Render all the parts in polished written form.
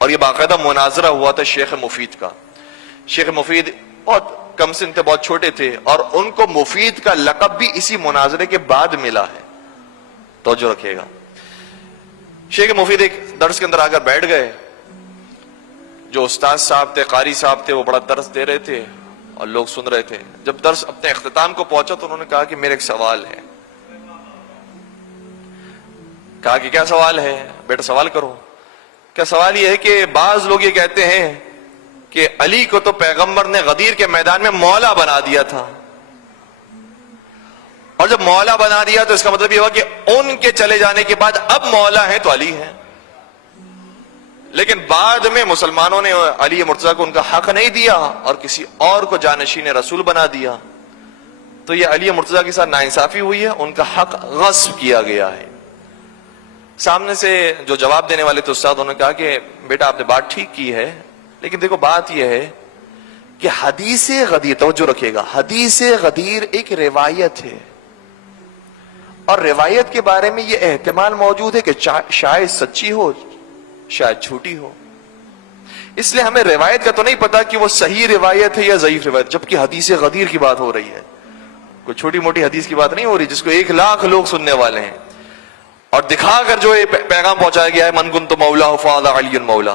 اور یہ باقاعدہ مناظرہ ہوا تھا شیخ مفید کا. شیخ مفید بہت کم سن تھے, بہت چھوٹے تھے, اور ان کو مفید کا لقب بھی اسی مناظرے کے بعد ملا ہے. توجہ رکھیے گا. شیخ مفید ایک درس کے اندر آ کر بیٹھ گئے. جو استاد صاحب تھے, قاری صاحب تھے, وہ بڑا درس دے رہے تھے اور لوگ سن رہے تھے. جب درس اپنے اختتام کو پہنچا تو انہوں نے کہا کہ میرے ایک سوال ہے. کہا کہ کیا سوال ہے؟ بیٹا سوال کرو. کیا سوال یہ ہے کہ بعض لوگ یہ کہتے ہیں کہ علی کو تو پیغمبر نے غدیر کے میدان میں مولا بنا دیا تھا, اور جب مولا بنا دیا تو اس کا مطلب یہ ہوا کہ ان کے چلے جانے کے بعد اب مولا ہیں تو علی ہیں, لیکن بعد میں مسلمانوں نے علی مرتضیٰ کو ان کا حق نہیں دیا اور کسی اور کو جانشین رسول بنا دیا, تو یہ علی مرتضیٰ کے ساتھ ناانصافی ہوئی ہے, ان کا حق غصب کیا گیا ہے. سامنے سے جو جواب دینے والے تھے استاد, انہوں نے کہا کہ بیٹا آپ نے بات ٹھیک کی ہے, لیکن دیکھو بات یہ ہے کہ حدیث غدیر, توجہ رکھیے گا, حدیث غدیر ایک روایت ہے, اور روایت کے بارے میں یہ احتمال موجود ہے کہ شاید سچی ہو شاید جھوٹی ہو. اس لیے ہمیں روایت کا تو نہیں پتا کہ وہ صحیح روایت ہے یا ضعیف روایت, جبکہ حدیث غدیر کی بات ہو رہی ہے. کوئی چھوٹی موٹی حدیث کی بات نہیں ہو رہی جس کو 1,00,000 لوگ سننے والے ہیں, اور دکھا کر جو پیغام پہنچایا گیا ہے من کنت مولا فہذا علی مولا.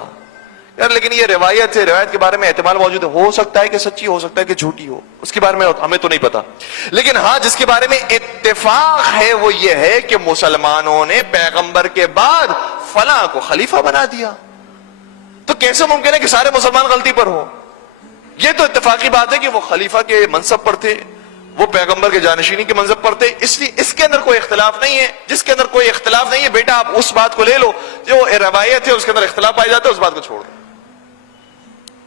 یار لیکن یہ روایت ہے, روایت کے بارے میں احتمال موجود ہے, ہو سکتا ہے کہ سچی, ہو سکتا ہے کہ جھوٹی ہو, اس کے بارے میں ہمیں تو نہیں پتا. لیکن ہاں جس کے بارے میں اتفاق ہے وہ یہ ہے کہ مسلمانوں نے پیغمبر کے بعد فلاں کو خلیفہ بنا دیا. تو کیسے ممکن ہے کہ سارے مسلمان غلطی پر ہوں؟ یہ تو اتفاقی بات ہے کہ وہ خلیفہ کے منصب پر تھے, وہ پیغمبر کے جانشینی کے منصب پر تھے, اس لیے اس کے اندر کوئی اختلاف نہیں ہے. جس کے اندر کوئی اختلاف نہیں ہے بیٹا آپ اس بات کو لے لو, جو روایت ہے اس کے اندر اختلاف پایا جاتا ہے اس بات کو چھوڑ دو.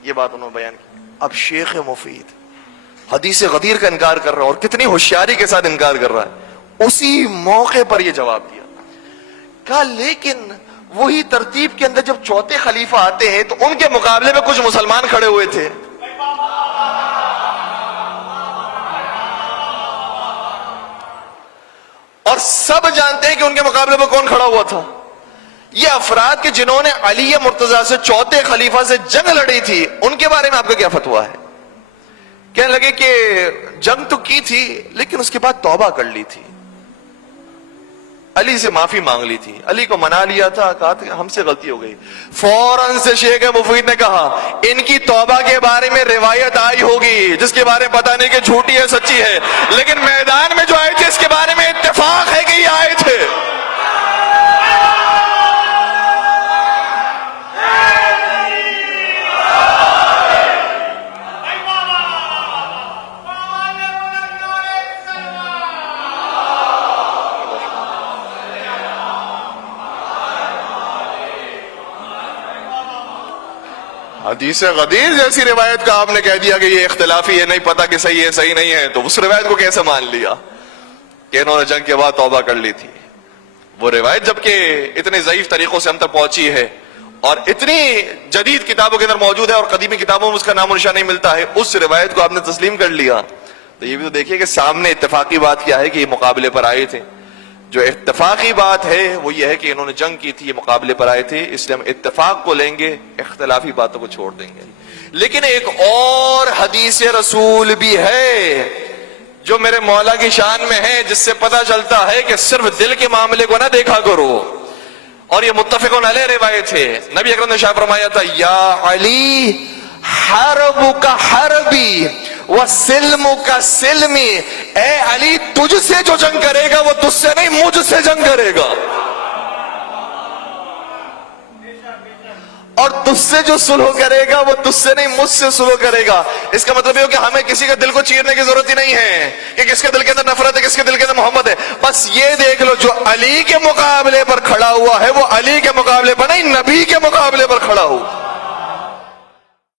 یہ بات انہوں نے بیان کی. اب شیخ مفید حدیث غدیر کا انکار کر رہا ہے, اور کتنی ہوشیاری کے ساتھ انکار کر رہا ہے. اسی موقع پر یہ جواب دیا. کہا لیکن وہی ترتیب کے اندر جب چوتھے خلیفہ آتے ہیں تو ان کے مقابلے میں کچھ مسلمان کھڑے ہوئے تھے, اور سب جانتے ہیں کہ ان کے مقابلے میں کون کھڑا ہوا تھا. یہ افراد کے جنہوں نے علی مرتضیٰ سے چوتھے خلیفہ سے جنگ لڑی تھی, ان کے بارے میں آپ کا کیا فتویٰ ہے؟ کہنے لگے کہ جنگ تو کی تھی لیکن اس کے بعد توبہ کر لی تھی, علی سے معافی مانگ لی تھی, علی کو منا لیا تھا, کہا تھا ہم سے غلطی ہو گئی. فوراً سے شیخ مفید نے کہا ان کی توبہ کے بارے میں روایت آئی ہوگی جس کے بارے میں پتہ نہیں کہ جھوٹی ہے سچی ہے, لیکن میدان میں جو آئے تھے اس کے بارے میں اتفاق ہے کہ یہ آئے تھے. حدیث غدیر جیسی روایت کا آپ نے کہہ دیا کہ یہ اختلافی ہے, نہیں پتا کہ صحیح ہے صحیح نہیں ہے, تو اس روایت کو کیسے مان لیا کہ انہوں نے جنگ کے بعد توبہ کر لی تھی؟ وہ روایت جبکہ اتنے ضعیف طریقوں سے ہم تک پہنچی ہے اور اتنی جدید کتابوں کے اندر موجود ہے اور قدیمی کتابوں میں اس کا نام و نشان نہیں ملتا ہے, اس روایت کو آپ نے تسلیم کر لیا. تو یہ بھی تو دیکھیے کہ سامنے اتفاقی بات کیا ہے کہ یہ مقابلے پر آئے تھے. جو اتفاقی بات ہے وہ یہ ہے کہ انہوں نے جنگ کی تھی, یہ مقابلے پر آئے تھے, اس لیے ہم اتفاق کو لیں گے, اختلافی باتوں کو چھوڑ دیں گے. لیکن ایک اور حدیث رسول بھی ہے جو میرے مولا کی شان میں ہے, جس سے پتہ چلتا ہے کہ صرف دل کے معاملے کو نہ دیکھا کرو, اور یہ متفقون علیہ روایت ہے. نبی اکرم نے شاہ فرمایا تھا یا علی حرب کا حربی وسلم کا سلمی, اے علی تجھ سے جو جنگ کرے گا وہ تجھ سے نہیں مجھ سے جنگ کرے گا, اور تجھ سے جو سلح کرے گا وہ تجھ سے نہیں مجھ سے سلح کرے گا. اس کا مطلب یہ ہو کہ ہمیں کسی کا دل کو چیرنے کی ضرورت ہی نہیں ہے کہ کس کے دل کے اندر نفرت ہے کس کے دل کے اندر محبت ہے. بس یہ دیکھ لو جو علی کے مقابلے پر کھڑا ہوا ہے وہ علی کے مقابلے پر نہیں نبی کے مقابلے پر کھڑا ہوا.